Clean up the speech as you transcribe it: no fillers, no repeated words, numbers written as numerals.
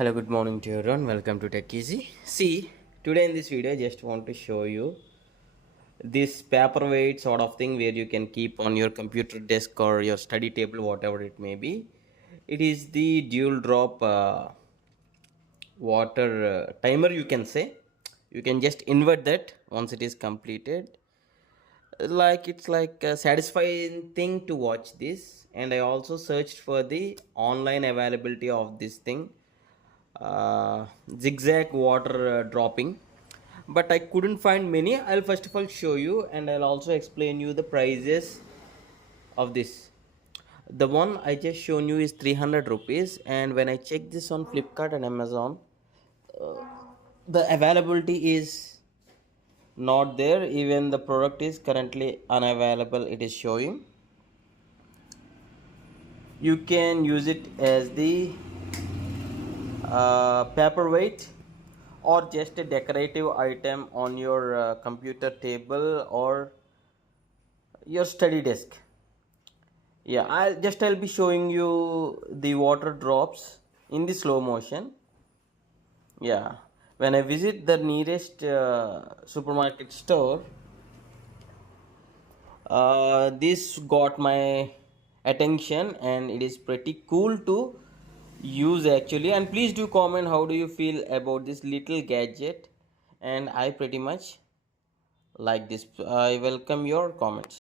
Hello, good morning to everyone. Welcome to Tech Easy. See, today in this video, I just want to show you this paperweight sort of thing where you can keep on your computer desk or your study table, whatever it may be. It is the dual drop water timer, you can say. You can just invert that once it is completed. Like it's like a satisfying thing to watch this, and I also searched for the online availability of this thing, Zig Zag water dropping, but I couldn't find many. I'll first of all show you, and I'll also explain you the prices of this. The one I just shown you is 300 rupees, and when I check this on Flipkart and Amazon, the availability is not there. Even the product is currently unavailable, it is showing. You can use it as the paperweight or just a decorative item on your computer table or your study desk. Yeah, I'll be showing you the water drops in the slow motion. Yeah, when I visit the nearest supermarket store, this got my attention, and it is pretty cool to use actually. And please do comment how do you feel about this little gadget, and I pretty much like this. I welcome your comments.